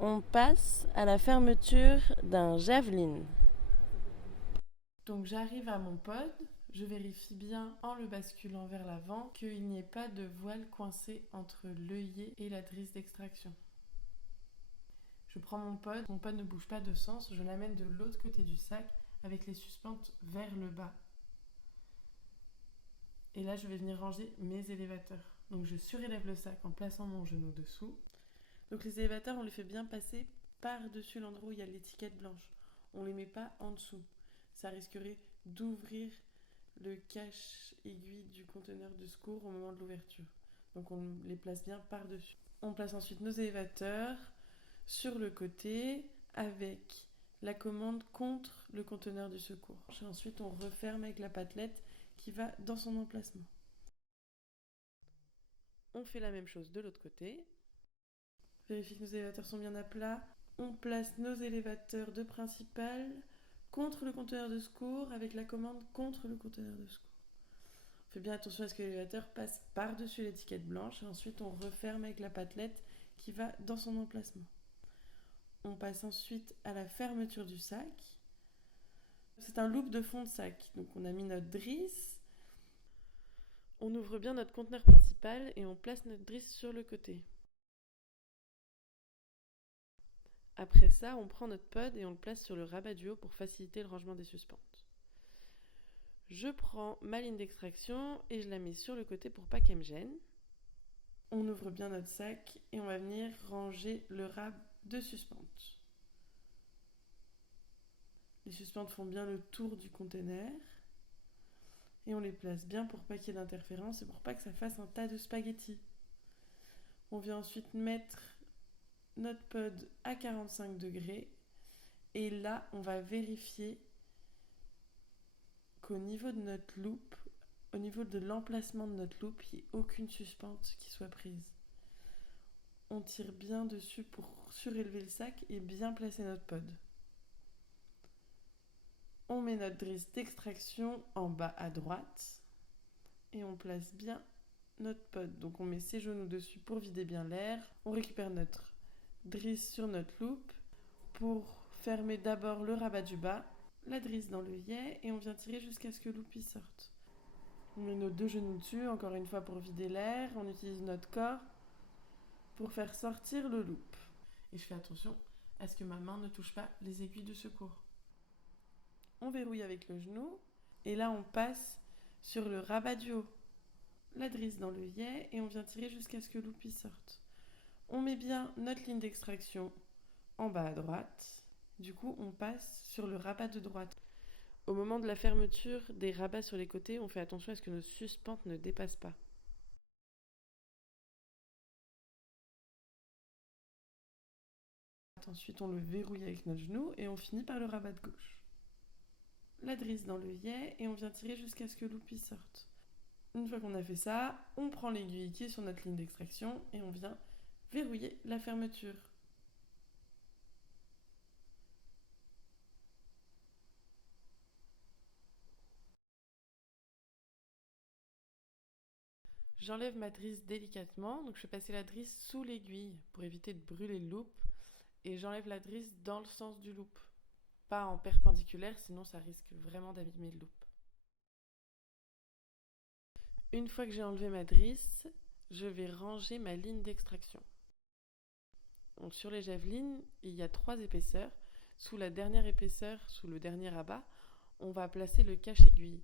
On passe à la fermeture d'un javelin. Donc j'arrive à mon pod, je vérifie bien en le basculant vers l'avant qu'il n'y ait pas de voile coincé entre l'œillet et la drisse d'extraction. Je prends mon pod ne bouge pas de sens, je l'amène de l'autre côté du sac avec les suspentes vers le bas. Et là je vais venir ranger mes élévateurs. Donc je surélève le sac en plaçant mon genou dessous. Donc les élévateurs on les fait bien passer par-dessus l'endroit où il y a l'étiquette blanche. On ne les met pas en dessous. Ça risquerait d'ouvrir le cache-aiguille du conteneur de secours au moment de l'ouverture. Donc on les place bien par-dessus. On place ensuite nos élévateurs sur le côté avec la commande contre le conteneur de secours. Et ensuite on referme avec la patelette qui va dans son emplacement. On fait la même chose de l'autre côté. Vérifie que nos élévateurs sont bien à plat. On place nos élévateurs de principal contre le conteneur de secours avec la commande contre le conteneur de secours. On fait bien attention à ce que l'élévateur passe par-dessus l'étiquette blanche et ensuite on referme avec la patelette qui va dans son emplacement. On passe ensuite à la fermeture du sac. C'est un loop de fond de sac. Donc on a mis notre drisse. On ouvre bien notre conteneur principal et on place notre drisse sur le côté. Après ça, on prend notre pod et on le place sur le rabat du haut pour faciliter le rangement des suspentes. Je prends ma ligne d'extraction et je la mets sur le côté pour pas qu'elle me gêne. On ouvre bien notre sac et on va venir ranger le rab de suspentes. Les suspentes font bien le tour du conteneur et on les place bien pour pas qu'il y ait d'interférence et pour pas que ça fasse un tas de spaghettis. On vient ensuite mettre notre pod à 45 degrés et là on va vérifier qu'au niveau de notre loupe, au niveau de l'emplacement de notre loupe, il n'y ait aucune suspente qui soit prise. On tire bien dessus pour surélever le sac et bien placer notre pod. On met notre drisse d'extraction en bas à droite et on place bien notre pod. Donc on met ses genoux dessus pour vider bien l'air. On récupère notre drisse sur notre loupe pour fermer d'abord le rabat du bas, la drisse dans l'œillet et on vient tirer jusqu'à ce que l'oupi sorte. On met nos deux genoux dessus, encore une fois pour vider l'air. On utilise notre corps pour faire sortir le loop. Et je fais attention à ce que ma main ne touche pas les aiguilles de secours. On verrouille avec le genou et là on passe sur le rabat du haut. La drisse dans l'œillet et on vient tirer jusqu'à ce que l'oupi sorte. On met bien notre ligne d'extraction en bas à droite. Du coup, on passe sur le rabat de droite. Au moment de la fermeture des rabats sur les côtés, on fait attention à ce que nos suspentes ne dépassent pas. Ensuite, on le verrouille avec notre genou et on finit par le rabat de gauche. La drisse dans l'œillet et on vient tirer jusqu'à ce que l'oupi sorte. Une fois qu'on a fait ça, on prend l'aiguille qui est sur notre ligne d'extraction et on vient verrouiller la fermeture. J'enlève ma drisse délicatement, donc je fais passer la drisse sous l'aiguille pour éviter de brûler le loop et j'enlève la drisse dans le sens du loop, pas en perpendiculaire, sinon ça risque vraiment d'abîmer le loop. Une fois que j'ai enlevé ma drisse, je vais ranger ma ligne d'extraction. Donc sur les javelines, il y a 3 épaisseurs. Sous la dernière épaisseur, sous le dernier rabat, on va placer le cache-aiguille.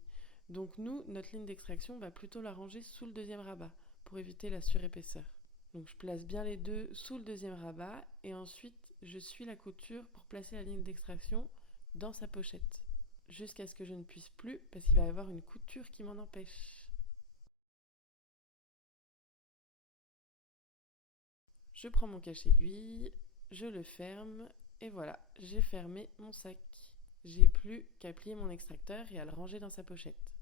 Donc nous, notre ligne d'extraction, on va plutôt la ranger sous le deuxième rabat pour éviter la surépaisseur. Donc je place bien les deux sous le deuxième rabat et ensuite je suis la couture pour placer la ligne d'extraction dans sa pochette. Jusqu'à ce que je ne puisse plus parce qu'il va y avoir une couture qui m'en empêche. Je prends mon cache-aiguille, je le ferme et voilà, j'ai fermé mon sac. J'ai plus qu'à plier mon extracteur et à le ranger dans sa pochette.